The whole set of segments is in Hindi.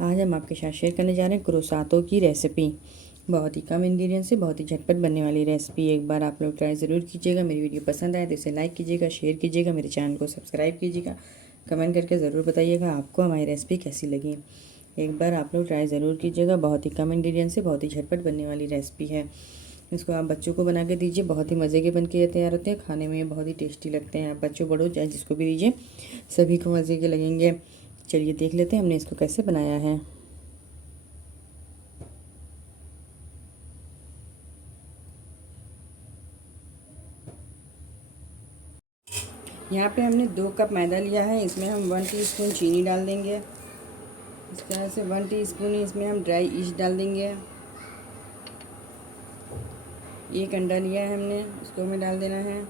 आज हम आपके साथ शेयर करने जा रहे हैं क्रोसातों की रेसिपी। बहुत ही कम इंग्रेडिएंट से बहुत ही झटपट बनने वाली रेसिपी। एक बार आप लोग ट्राई ज़रूर कीजिएगा। मेरी वीडियो पसंद आए तो इसे लाइक कीजिएगा, शेयर कीजिएगा, मेरे चैनल को सब्सक्राइब कीजिएगा, कमेंट करके ज़रूर बताइएगा आपको हमारी रेसिपी कैसी लगी। एक बार आप लोग ट्राई ज़रूर कीजिएगा। बहुत ही कम इंग्रेडिएंट से बहुत ही झटपट बनने वाली रेसिपी है। इसको आप बच्चों को बना के दीजिए, बहुत ही मज़े के बन के तैयार होते हैं। खाने में बहुत ही टेस्टी लगते हैं। आप बच्चों बड़ों चाहे जिसको भी दीजिए सभी को मज़े के लगेंगे। चलिए देख लेते हैं हमने इसको कैसे बनाया है। यहाँ पे हमने 2 कप मैदा लिया है। इसमें हम 1 टीस्पून चीनी डाल देंगे। इस तरह से 1 टीस्पून इसमें हम ड्राई ईस्ट डाल देंगे। 1 अंडा लिया है हमने, उसको हमें डाल देना है।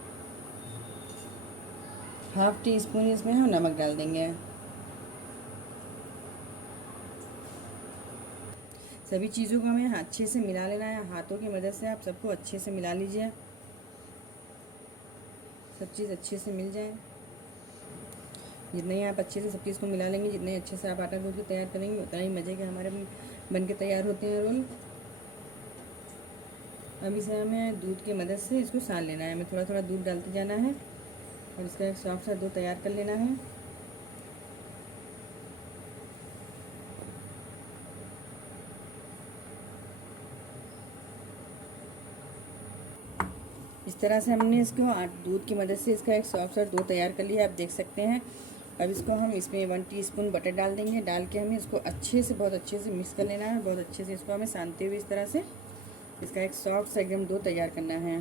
हाफ टी स्पून इसमें हम नमक डाल देंगे। सभी चीज़ों को हमें अच्छे से मिला लेना है। हाथों की मदद से आप सबको अच्छे से मिला लीजिए, सब चीज़ अच्छे से मिल जाए। जितना ही आप अच्छे से सब चीज़ को मिला लेंगे, जितने अच्छे से आप आटा गूँथ के तैयार करेंगे, उतना ही मज़े के हमारे बन के तैयार होते हैं रोल। अब इसे हमें दूध की मदद से इसको सान लेना है। हमें थोड़ा थोड़ा दूध डालते जाना है और इसका एक सॉफ्ट सा डो तैयार कर लेना है। इस तरह से हमने इसको दूध की मदद से इसका एक सॉफ्ट सा डो तैयार कर लिया, आप देख सकते हैं। अब इसको हम इसमें 1 टीस्पून बटर डाल देंगे। डाल के हमें इसको अच्छे से बहुत अच्छे से मिक्स कर लेना है। बहुत अच्छे से इसको हमें सानते हुए इस तरह से इसका एक सॉफ्ट सा एकदम डो तैयार करना है।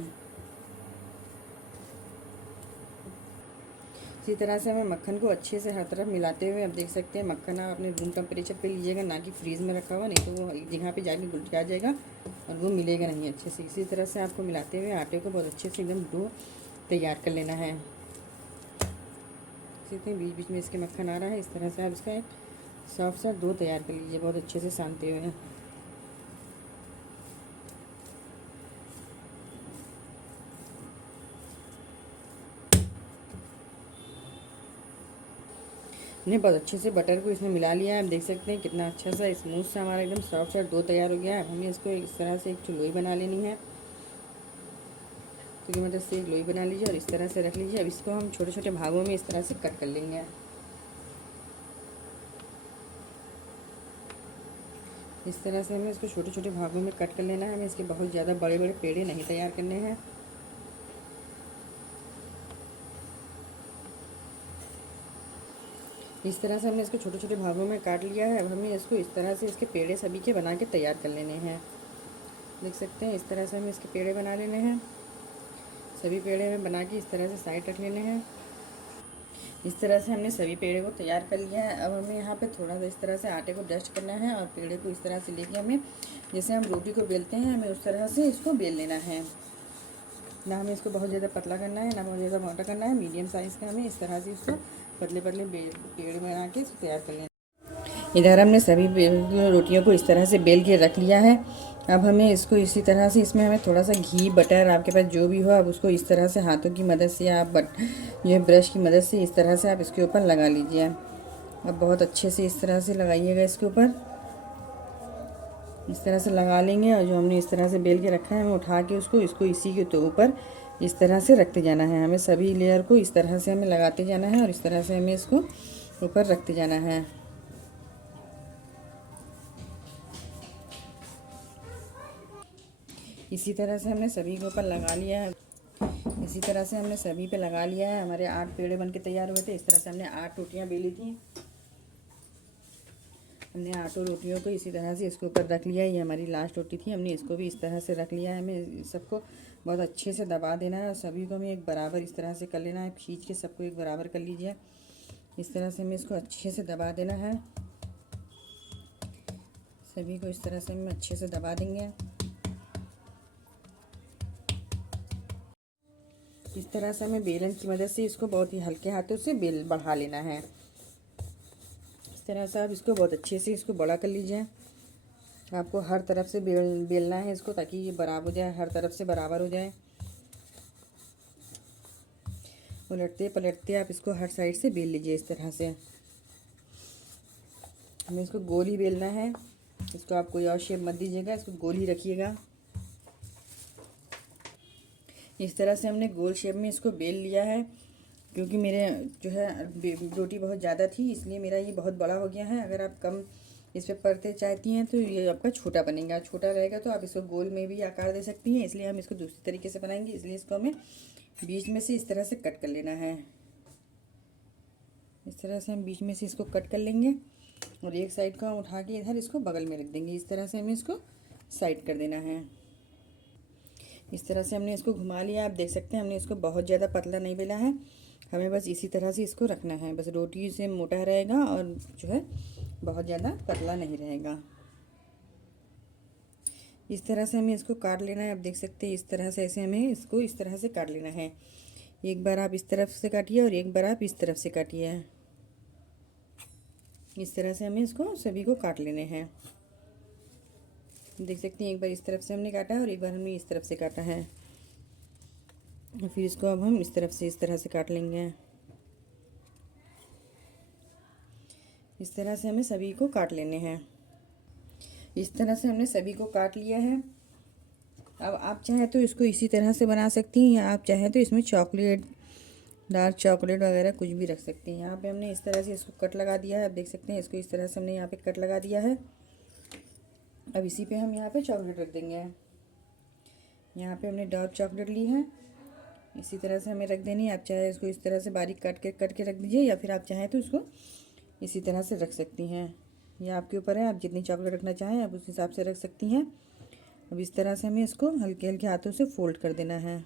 इसी तरह से हमें मक्खन को अच्छे से हर तरफ मिलाते हुए, आप देख सकते हैं मक्खन आप अपने रूम टेम्परेचर पे लीजिएगा, ना कि फ्रीज़ में रखा हुआ, नहीं तो वो एक जगह पे जाके घुल जा जाएगा और वो मिलेगा नहीं अच्छे से। इसी तरह से आपको मिलाते हुए आटे को बहुत अच्छे से एकदम डो तैयार कर लेना है। इसी तरह बीच बीच में इसके मक्खन आ रहा है, इस तरह से आप इसका एक सॉफ्ट सा डो तैयार कर लीजिए बहुत अच्छे से सानते हुए। हमने बहुत अच्छे से बटर को इसमें मिला लिया है। आप देख सकते हैं कितना अच्छा सा स्मूथ सा हमारा एकदम सॉफ्ट सा डो तैयार हो गया है। अब हमें इसको इस तरह से एक लोई बना लेनी है। तो की मदद से एक लोई बना लीजिए और इस तरह से रख लीजिए। अब इसको हम छोटे छोटे भागों में इस तरह से कट कर लेंगे। इस तरह से हमें इसको छोटे छोटे भागों में कट कर लेना है। हमें इसके बहुत ज़्यादा बड़े बड़े पेड़े नहीं तैयार करने हैं। इस तरह से हमने इसको छोटे छोटे भागों में काट लिया है। अब हमें इसको इस तरह से इसके पेड़े सभी के बना के तैयार कर लेने हैं। देख सकते हैं इस तरह से हमें इसके पेड़े बना लेने हैं। सभी पेड़े हमें बना के इस तरह से साइड रख लेने हैं। इस तरह से हमने सभी पेड़े को तैयार कर लिया है। अब हमें यहाँ पे थोड़ा सा इस तरह से आटे को डस्ट करना है और पेड़े को इस तरह से लेके हमें, जैसे हम रोटी को बेलते हैं, हमें उस तरह से इसको बेल लेना है। ना हमें इसको बहुत ज़्यादा पतला करना है, ना बहुत ज़्यादा मोटा करना है। मीडियम साइज़ का हमें इस तरह से इसको पतले पतले पेड़ बना के इसको तैयार कर लेना। इधर हमने सभी रोटियों को इस तरह से बेल के रख लिया है। अब हमें इसको इसी तरह से, इसमें हमें थोड़ा सा घी बटर आपके पास जो भी हो, आप उसको इस तरह से हाथों की मदद से, आप जो है ब्रश की मदद से इस तरह से आप इसके ऊपर लगा लीजिए। अब बहुत अच्छे से इस तरह से लगाइएगा इसके ऊपर। इस तरह से लगा लेंगे और जो हमने इस तरह से बेल के रखा है, हमें उठा के उसको इसी के तो ऊपर इस तरह से रखते जाना है। हमें सभी लेयर को इस तरह से हमें लगाते जाना है और इस तरह से हमें इसको ऊपर रखते जाना है। इसी तरह से हमने सभी के ऊपर लगा लिया है। इसी तरह से हमने सभी पे लगा लिया है। हमारे 8 पेड़े बन के तैयार हुए थे। इस तरह से हमने 8 रोटियां बेली थी। हमने 8 रोटियों को इसी तरह से इसके ऊपर रख लिया है। ये हमारी लास्ट रोटी थी, हमने इसको भी इस तरह से रख लिया है। हमें सबको बहुत अच्छे से दबा देना है और सभी को हमें एक बराबर इस तरह से कर लेना है। खींच के सबको एक बराबर कर लीजिए। इस तरह से हमें इसको अच्छे से दबा देना है। सभी को इस तरह से हम अच्छे से दबा देंगे। इस तरह से हमें बेलन की मदद से इसको बहुत ही हल्के हाथों से बढ़ा लेना है। इस तरह से आप इसको बहुत अच्छे से इसको बड़ा कर लीजिए। आपको हर तरफ से बेलना है इसको, ताकि ये बराबर हो जाए, हर तरफ से बराबर हो जाए। उलटते पलटते आप इसको हर साइड से बेल लीजिए इस तरह से। हमें इसको गोल ही बेलना है। इसको आप कोई और शेप मत दीजिएगा, इसको गोल ही रखिएगा। इस तरह से हमने गोल शेप में इसको बेल लिया है। क्योंकि मेरे जो है रोटी बहुत ज़्यादा थी, इसलिए मेरा ये बहुत बड़ा हो गया है। अगर आप कम इस पर परते चाहती हैं तो ये आपका छोटा बनेगा। छोटा रहेगा तो आप इसको गोल में भी आकार दे सकती हैं। इसलिए हम इसको दूसरी तरीके से बनाएंगे। इसलिए इसको हमें बीच में से इस तरह से कट कर लेना है। इस तरह से हम बीच में से इसको कट कर लेंगे और एक साइड को हम उठा के इधर इसको बगल में रख देंगे। इस तरह से हमें इसको साइड कर देना है। इस तरह से हमने इसको घुमा लिया। आप देख सकते हैं हमने इसको बहुत ज़्यादा पतला नहीं बेला है। हमें बस इसी तरह से इसको रखना है। बस रोटी से मोटा रहेगा और जो है बहुत ज़्यादा पतला नहीं रहेगा। इस तरह से हमें इसको काट लेना है। आप देख सकते हैं इस तरह से ऐसे हमें इसको इस तरह से काट लेना है। एक बार आप इस तरफ से काटिए और एक बार आप इस तरफ से काटिए। इस तरह से हमें इसको सभी को काट लेने हैं। देख सकते हैं एक बार इस तरफ से हमने काटा है और एक बार हमने इस तरफ से काटा है। और फिर इसको अब हम इस तरफ से इस तरह से काट लेंगे। इस तरह से हमें सभी को काट लेने हैं। इस तरह से हमने सभी को काट लिया है। अब आप चाहे तो इसको इसी तरह से बना सकती हैं या आप चाहे तो इसमें चॉकलेट, डार्क चॉकलेट वगैरह कुछ भी रख सकती हैं। यहाँ पे हमने इस तरह से इसको कट लगा दिया है। आप देख सकते हैं इसको इस तरह से हमने यहाँ पे कट लगा दिया है। अब इसी पे हम यहाँ पे चॉकलेट रख देंगे। यहाँ पे हमने डार्क चॉकलेट ली है, इसी तरह से हमें रख देनी है। आप चाहे इसको इस तरह से बारीक कट के रख दीजिए या फिर आप चाहें तो इसको इसी तरह से रख सकती हैं। यह आपके ऊपर है, आप जितनी चॉकलेट रखना चाहें आप उस हिसाब से रख सकती हैं। अब इस तरह से हमें इसको हल्के हल्के हाथों से फोल्ड कर देना है।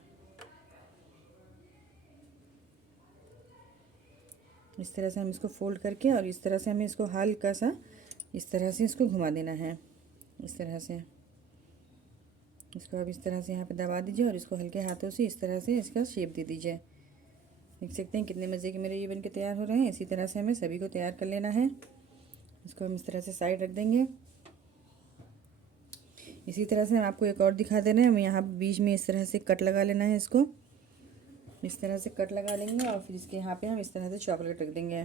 इस तरह से हम इसको फोल्ड करके और इस तरह से हमें इसको हल्का सा इस तरह से इसको घुमा देना है। इस तरह से इसको अब इस तरह से यहाँ पे दबा दीजिए और इसको हल्के हाथों से इस तरह से इसका शेप दे दीजिए। देख सकते हैं कितने मज़े के मेरे ये बन के तैयार हो रहे हैं। इसी तरह से हमें सभी को तैयार कर लेना है। इसको हम इस तरह से साइड रख देंगे। इसी तरह से हम आपको एक और दिखा दे रहे हैं। हमें यहाँ बीच में इस तरह से कट लगा लेना है। इसको इस तरह से कट लगा लेंगे और फिर इसके यहाँ पे हम इस तरह से चॉकलेट रख देंगे।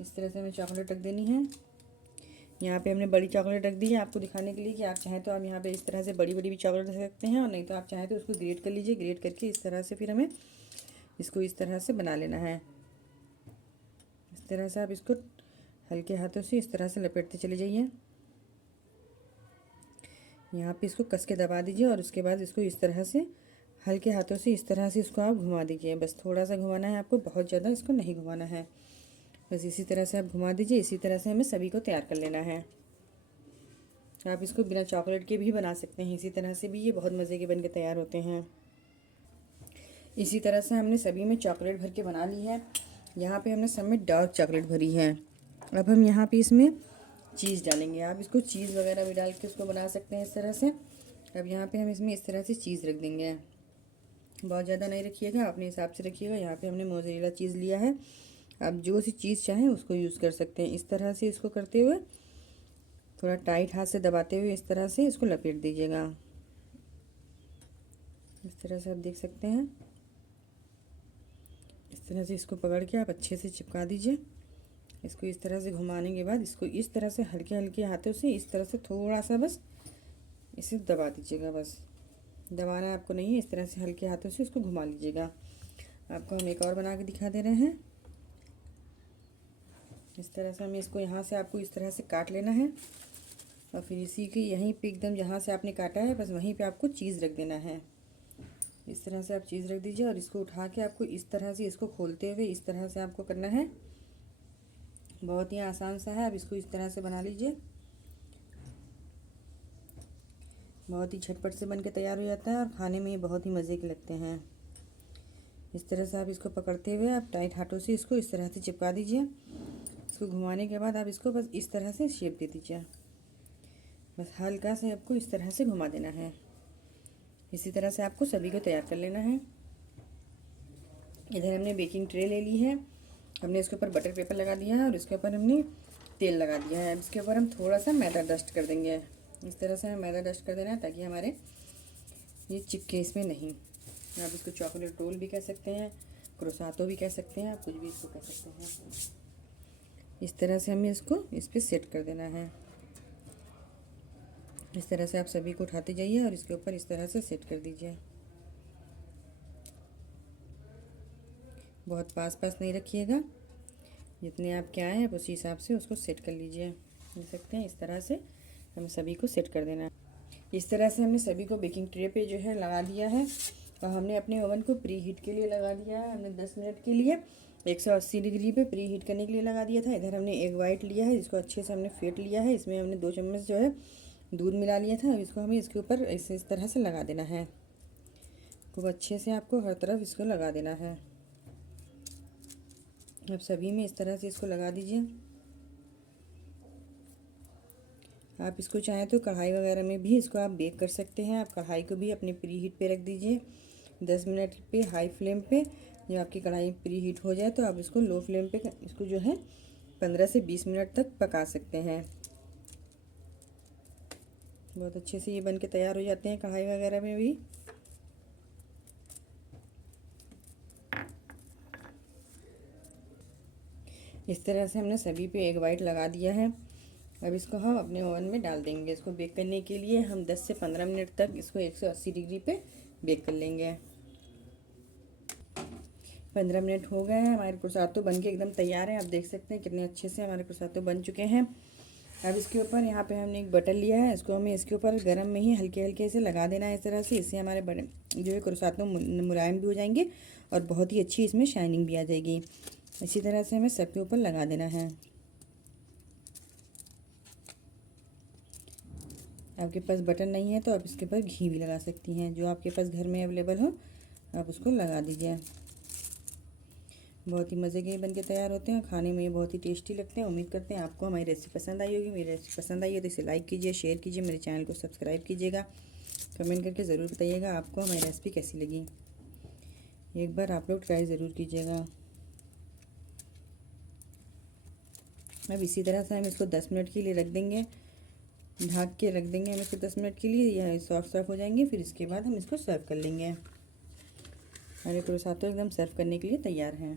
इस तरह से हमें चॉकलेट रख देनी है। यहाँ पे हमने बड़ी चॉकलेट रख दी है आपको दिखाने के लिए कि आप चाहें तो आप यहाँ पे इस तरह से बड़ी बड़ी भी चॉकलेट रख सकते हैं और नहीं तो आप चाहें तो उसको ग्रेट कर लीजिए। ग्रेट करके इस तरह से फिर हमें इसको इस तरह से बना लेना है। इस तरह से आप इसको हल्के हाथों से इस तरह से लपेटते चले जाइए। यहाँ पे इसको कस के दबा दीजिए और उसके बाद इसको इस तरह से हल्के हाथों से इस तरह से इसको आप घुमा दीजिए। बस थोड़ा सा घुमाना है आपको, बहुत ज़्यादा इसको नहीं घुमाना है। बस इसी तरह से आप घुमा दीजिए। इसी तरह से हमें सभी को तैयार कर लेना है। आप इसको बिना चॉकलेट के भी बना सकते हैं। इसी तरह से भी ये बहुत मज़े के बन के तैयार होते हैं। इसी तरह से हमने सभी में चॉकलेट भर के बना ली है। यहाँ पे हमने सब में डार्क चॉकलेट भरी है। अब हम यहाँ पे इसमें चीज़ डालेंगे। आप इसको चीज़ वगैरह भी डाल के उसको बना सकते हैं इस तरह से। अब यहाँ पे हम इसमें इस तरह से चीज़ रख देंगे। बहुत ज़्यादा नहीं रखिएगा, अपने हिसाब से रखिएगा। यहाँ पे हमने मोज़रेला चीज़ लिया है। आप जो सी चीज़ चाहें उसको यूज़ कर सकते हैं। इस तरह से इसको करते हुए थोड़ा टाइट हाथ से दबाते हुए इस तरह से इसको लपेट दीजिएगा। इस तरह से आप देख सकते हैं। इस तरह से इसको पकड़ के आप अच्छे से चिपका दीजिए। इसको इस तरह से घुमाने के बाद इसको इस तरह से हल्के हल्के हाथों से इस तरह से थोड़ा सा बस इसे दबा दीजिएगा। बस दबाना आपको नहीं है, इस तरह से हल्के हाथों से इसको घुमा लीजिएगा। आपको हम एक और बना के दिखा दे रहे हैं। इस तरह से हमें इसको यहाँ से आपको इस तरह से काट लेना है और फिर इसी के यहीं पे एकदम जहाँ से आपने काटा है बस वहीं पे आपको चीज़ रख देना है। इस तरह से आप चीज़ रख दीजिए और इसको उठा के आपको इस तरह से इसको खोलते हुए इस तरह से आपको करना है। बहुत ही आसान सा है। आप इसको इस तरह से बना लीजिए। बहुत ही झटपट से बन के तैयार हो जाता है और खाने में ये बहुत ही मज़े के लगते हैं। इस तरह से आप इसको पकड़ते हुए आप टाइट हाथों से इसको इस तरह से चिपका दीजिए। इसको घुमाने के बाद आप इसको बस इस तरह से शेप दे दीजिए। बस हल्का से आपको इस तरह से घुमा देना है। इसी तरह से आपको सभी को तैयार कर लेना है। इधर हमने बेकिंग ट्रे ले ली है। हमने इसके ऊपर बटर पेपर लगा दिया है और इसके ऊपर हमने तेल लगा दिया है। इसके ऊपर हम थोड़ा सा मैदा डस्ट कर देंगे। इस तरह से हमें मैदा डस्ट कर देना है ताकि हमारे ये चिपके इसमें नहीं। आप इसको चॉकलेट रोल भी कह सकते हैं, क्रोसातो भी कह सकते हैं, आप कुछ भी इसको कह सकते हैं। इस तरह से हमें इसको इस पर सेट कर देना है। इस तरह से आप सभी को उठाते जाइए और इसके ऊपर इस तरह से सेट कर दीजिए। बहुत पास पास नहीं रखिएगा, जितने आप क्या हैं आप उसी हिसाब से उसको सेट कर लीजिए। देख सकते हैं इस तरह से हमें सभी को सेट कर देना है। इस तरह से हमने सभी को बेकिंग ट्रे पे जो है लगा दिया है और हमने अपने ओवन को प्री हीट के लिए लगा दिया है। हमने 10 मिनट के लिए 180 डिग्री पे प्री हीट करने के लिए लगा दिया था। इधर हमने एग वाइट लिया है, इसको अच्छे से हमने फेंट लिया है। इसमें हमने 2 चम्मच जो है दूध मिला लिया था। अब इसको हमें इसके ऊपर इस तरह से लगा देना है। खूब अच्छे से आपको हर तरफ इसको लगा देना है। अब सभी में इस तरह से इसको लगा दीजिए। आप इसको चाहें तो कढ़ाई वगैरह में भी इसको आप बेक कर सकते हैं। आप कढ़ाई को भी अपने प्री हीट पे रख दीजिए 10 मिनट पे हाई फ्लेम पे। जब आपकी कढ़ाई प्री हीट हो जाए तो आप इसको लो फ्लेम पे इसको जो है 15 से 20 मिनट तक पका सकते हैं। बहुत अच्छे से ये बन के तैयार हो जाते हैं कढ़ाई वगैरह में भी। इस तरह से हमने सभी पे एग वाइट लगा दिया है। अब इसको हम अपने ओवन में डाल देंगे। इसको बेक करने के लिए हम 10 से 15 मिनट तक इसको 180 डिग्री पे बेक कर लेंगे। 15 मिनट हो गए हैं, हमारे प्रसादो बन के एकदम तैयार है। आप देख सकते हैं कितने अच्छे से हमारे प्रसादो बन चुके हैं। अब इसके ऊपर यहाँ पे हमने एक बटर लिया है, इसको हमें इसके ऊपर गरम में ही हल्के हल्के से लगा देना है इस तरह से। इससे हमारे बड़े जो है प्रसादो मुलायम भी हो जाएंगे और बहुत ही अच्छी इसमें शाइनिंग भी आ जाएगी। इसी तरह से हमें सबके ऊपर लगा देना है। आपके पास बटर नहीं है तो आप इसके ऊपर घी भी लगा सकती हैं, जो आपके पास घर में अवेलेबल हो आप उसको लगा दीजिए। बहुत ही मज़े के बन के तैयार होते हैं, खाने में ये बहुत ही टेस्टी लगते हैं। उम्मीद करते हैं आपको हमारी रेसिपी पसंद आई होगी। मेरी रेसिपी पसंद आई है तो इसे लाइक कीजिए, शेयर कीजिए, मेरे चैनल को सब्सक्राइब कीजिएगा। कमेंट करके ज़रूर बताइएगा आपको हमारी रेसिपी कैसी लगी। एक बार आप लोग ट्राई ज़रूर कीजिएगा। अब इसी तरह से हम इसको 10 मिनट के लिए रख देंगे, ढक के रख देंगे हम इसको 10 मिनट के लिए। यह सॉफ्ट हो जाएंगे, फिर इसके बाद हम इसको सर्व कर लेंगे। हमारे प्रसाद तो एकदम सर्व करने के लिए तैयार हैं।